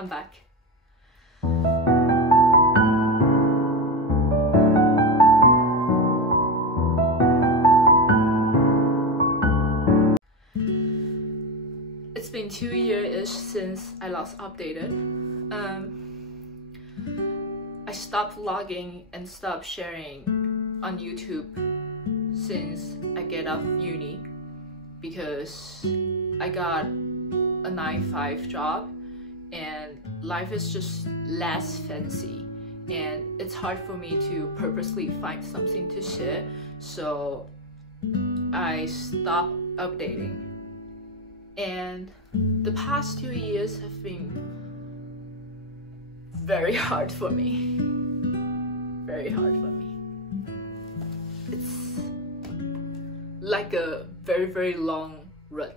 I'm back. It's been 2 years since I last updated. I stopped vlogging and stopped sharing on YouTube since I get off uni because I got a 9-to-5 job and life is just less fancy and it's hard for me to purposely find something to share, so I stopped updating. And the past 2 years have been very hard for me. Very hard for me. It's like a very long rut.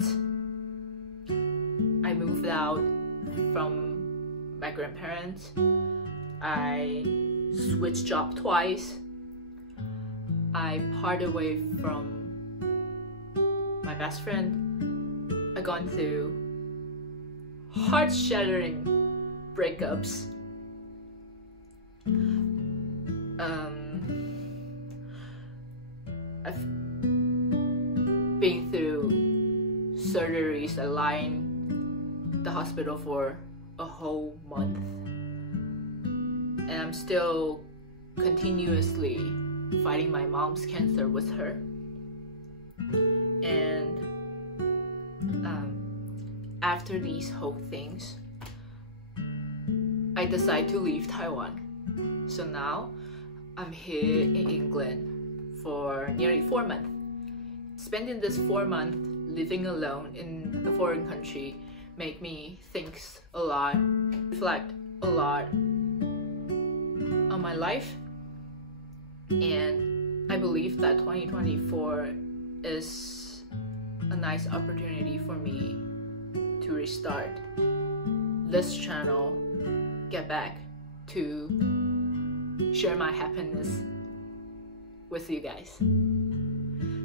I moved out from my grandparents. I switched job twice. I parted away from my best friend. I gone through heart-shattering breakups. I've been through surgeries. I lie in the hospital for a whole month, and I'm still continuously fighting my mom's cancer with her. And after these whole things, I decided to leave Taiwan. So now I'm here in England for nearly 4 months. Spending this 4 months living alone in a foreign country made me think a lot, reflect a lot on my life, and I believe that 2024 is a nice opportunity for me to restart this channel, get back to share my happiness with you guys.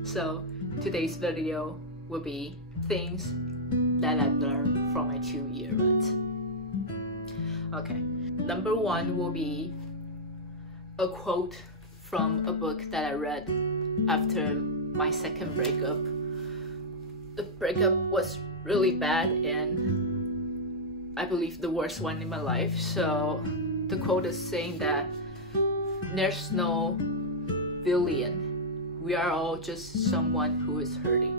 So today's video will be things that I've learned from my 2-year rut. Okay, number 1 will be a quote from a book that I read after my second breakup. The breakup was really bad and I believe the worst one in my life. So the quote is saying that there's no villain. We are all just someone who is hurting.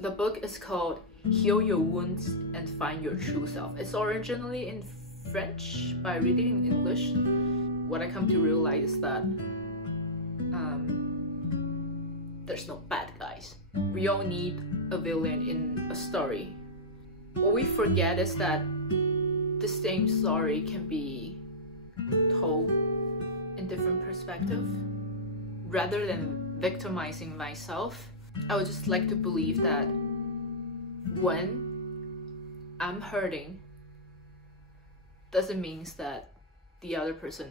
The book is called Heal Your Wounds and Find Your True Self. It's originally in French, but I read it in English. What I come to realize is that there's no bad guys. We all need a villain in a story. What we forget is that the same story can be told in different perspectives. Rather than victimizing myself, I would just like to believe that when I'm hurting, doesn't mean that the other person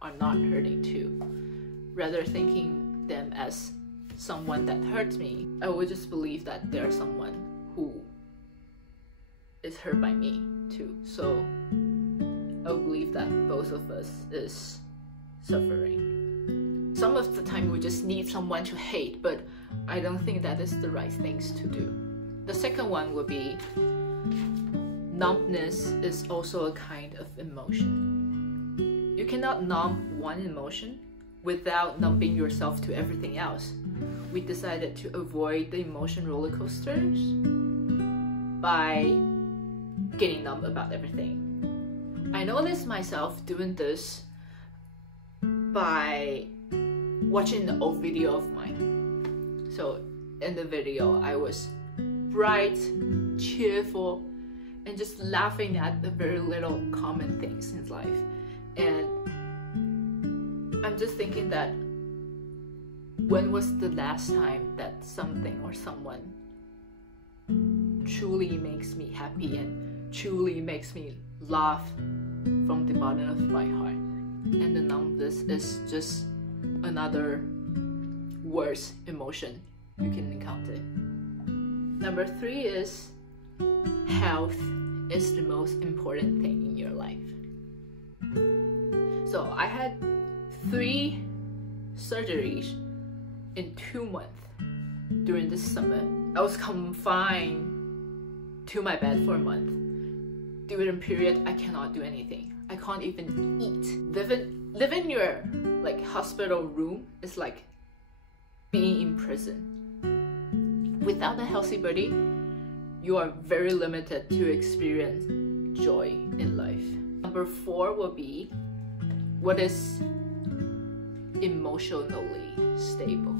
are not hurting too. Rather thinking them as someone that hurts me, I would just believe that they're someone who is hurt by me too. So I would believe that both of us is suffering. Some of the time we just need someone to hate, but I don't think that is the right things to do. The second one would be numbness is also a kind of emotion. You cannot numb one emotion without numbing yourself to everything else. We decided to avoid the emotion roller coasters by getting numb about everything. I noticed myself doing this by watching the old video of mine. So in the video, I was bright, cheerful, and just laughing at the very little common things in life. And I'm just thinking that when was the last time that something or someone truly makes me happy and truly makes me laugh from the bottom of my heart? And the numbness is just another worse emotion you can encounter. Number 3 is health is the most important thing in your life. So I had 3 surgeries in 2 months during this summer. I was confined to my bed for a month. During the period, I cannot do anything. I can't even eat. Live in your like hospital room is like being in prison. Without a healthy body, you are very limited to experience joy in life. Number 4 will be, what is emotionally stable?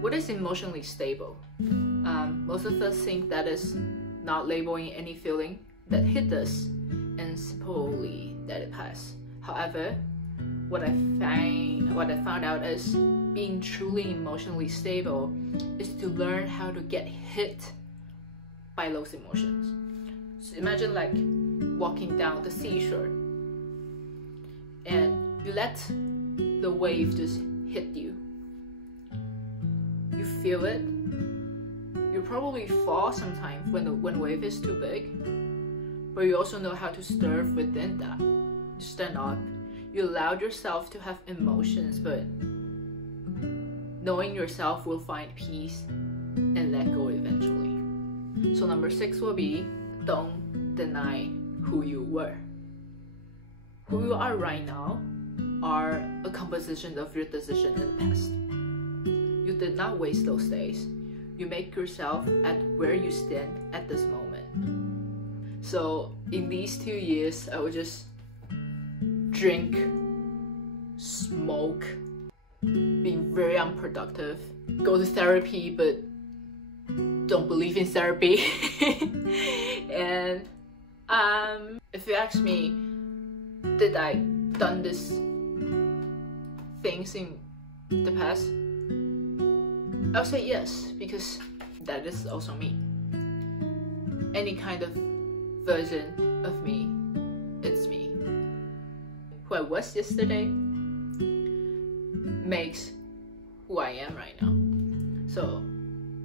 What is emotionally stable? Most of us think that is not labeling any feeling that hit us and supposedly that it passed. However, what I found out is being truly emotionally stable is to learn how to get hit by those emotions. So imagine like walking down the seashore and you let the wave just hit you. You feel it. You probably fall sometimes when the wave is too big, but you also know how to surf within that. You stand up. You allowed yourself to have emotions, but knowing yourself will find peace and let go eventually. So number 6 will be, don't deny who you were. Who you are right now are a composition of your decision in the past. You did not waste those days. You make yourself at where you stand at this moment. So in these 2 years, I would just drink, smoke, being very unproductive, go to therapy but don't believe in therapy. And if you ask me, did I done this things in the past? I'll say yes, because that is also me. Any kind of version of me, it's me. Who I was yesterday makes who I am right now. So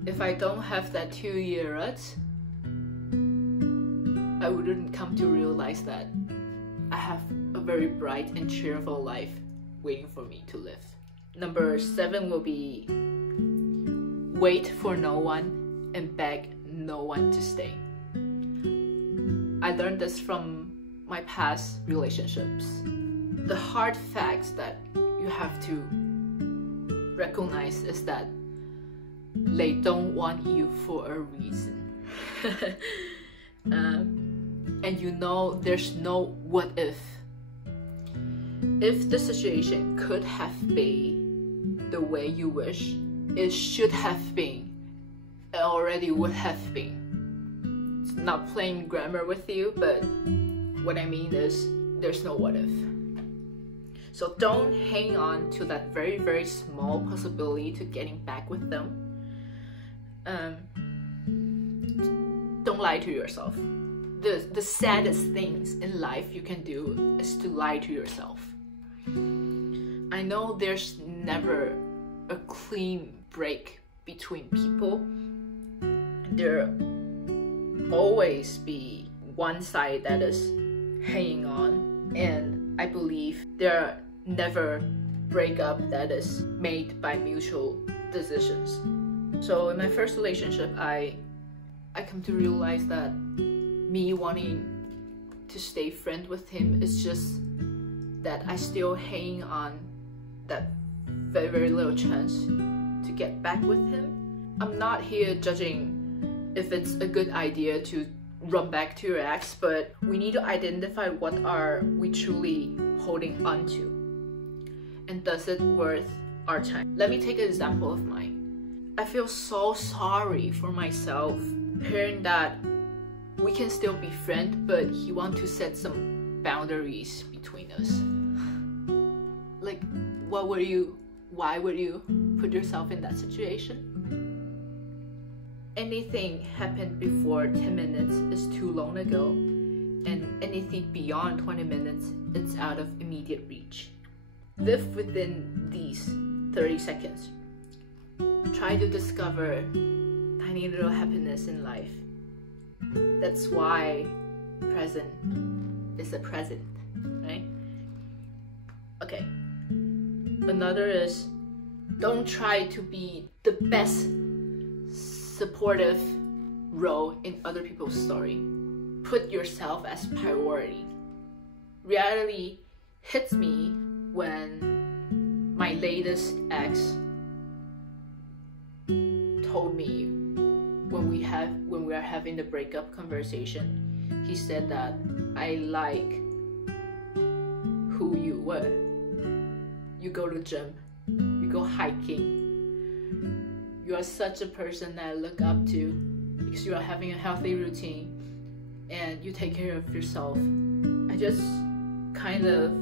if I don't have that 2-year rut, I wouldn't come to realize that I have a very bright and cheerful life waiting for me to live. Number 7 will be, wait for no one and beg no one to stay. I learned this from my past relationships. The hard facts that you have to recognize is that they don't want you for a reason. And you know there's no what if. If the situation could have been the way you wish, it should have been, it already would have been. It's not playing grammar with you, but what I mean is there's no what if. So don't hang on to that very, very small possibility to getting back with them. Don't lie to yourself. The saddest things in life you can do is to lie to yourself. I know there's never a clean break between people. There always be one side that is hanging on, and I believe there are never breakup that is made by mutual decisions. So in my first relationship, I come to realize that me wanting to stay friend with him is just that I still hang on that very, very little chance to get back with him. I'm not here judging if it's a good idea to run back to your ex, but we need to identify what are we truly holding on to, and does it worth our time. Let me take an example of mine. I feel so sorry for myself hearing that we can still be friends, but he wants to set some boundaries between us. Like, why would you put yourself in that situation? Anything happened before 10 minutes is too long ago, and anything beyond 20 minutes, it's out of immediate reach. Live within these 30 seconds. Try to discover tiny little happiness in life. That's why present is a present, right? Okay. Another is, don't try to be the best supportive role in other people's story. Put yourself as priority. Reality hits me when my latest ex told me when we are having the breakup conversation, he said that I like who you were. You go to gym, you go hiking. You are such a person that I look up to because you are having a healthy routine and you take care of yourself. I just kind of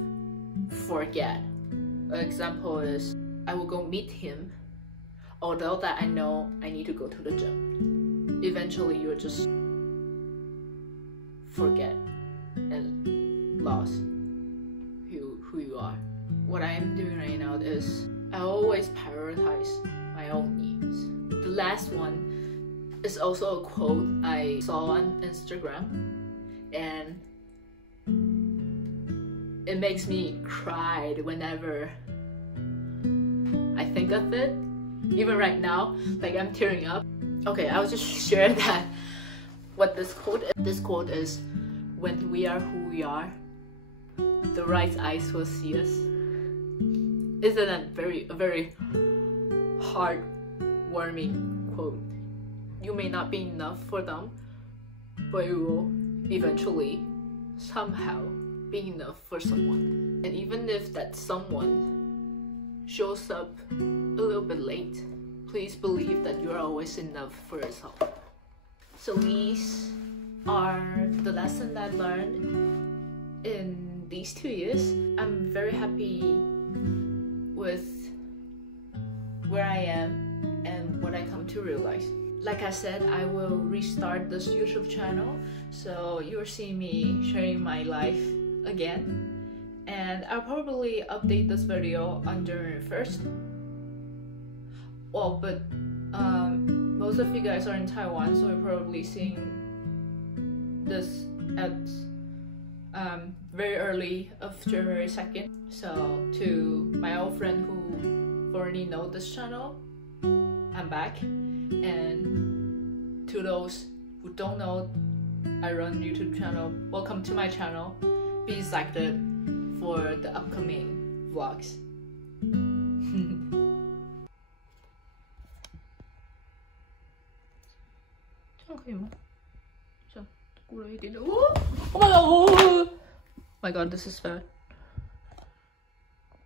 forget. An example is I will go meet him, although that I know I need to go to the gym. Eventually you'll just forget and lost who you are. What I am doing right now is I always prioritize my own needs. The last one is also a quote I saw on Instagram, and it makes me cry whenever I think of it. Even right now, like I'm tearing up. Okay, I'll just share that what this quote is. This quote is, when we are who we are, the right eyes will see us. Isn't that a very heartwarming quote? You may not be enough for them, but you will eventually, somehow, be enough for someone. And even if that someone shows up a little bit late, please believe that you are always enough for yourself. So these are the lessons I learned in these 2 years. I'm very happy with where I am and what I come to realize. Like I said, I will restart this YouTube channel, so you'll see me sharing my life again, and I'll probably update this video on January 1st. Well, but most of you guys are in Taiwan, so you're probably seeing this at very early of January 2nd. So to my old friend who already know this channel, I'm back. And to those who don't know, I run a YouTube channel. Welcome to my channel. Be excited for the upcoming vlogs. 这样可以吗？这样鼓了一点点。Oh my god! Oh my god, this is bad.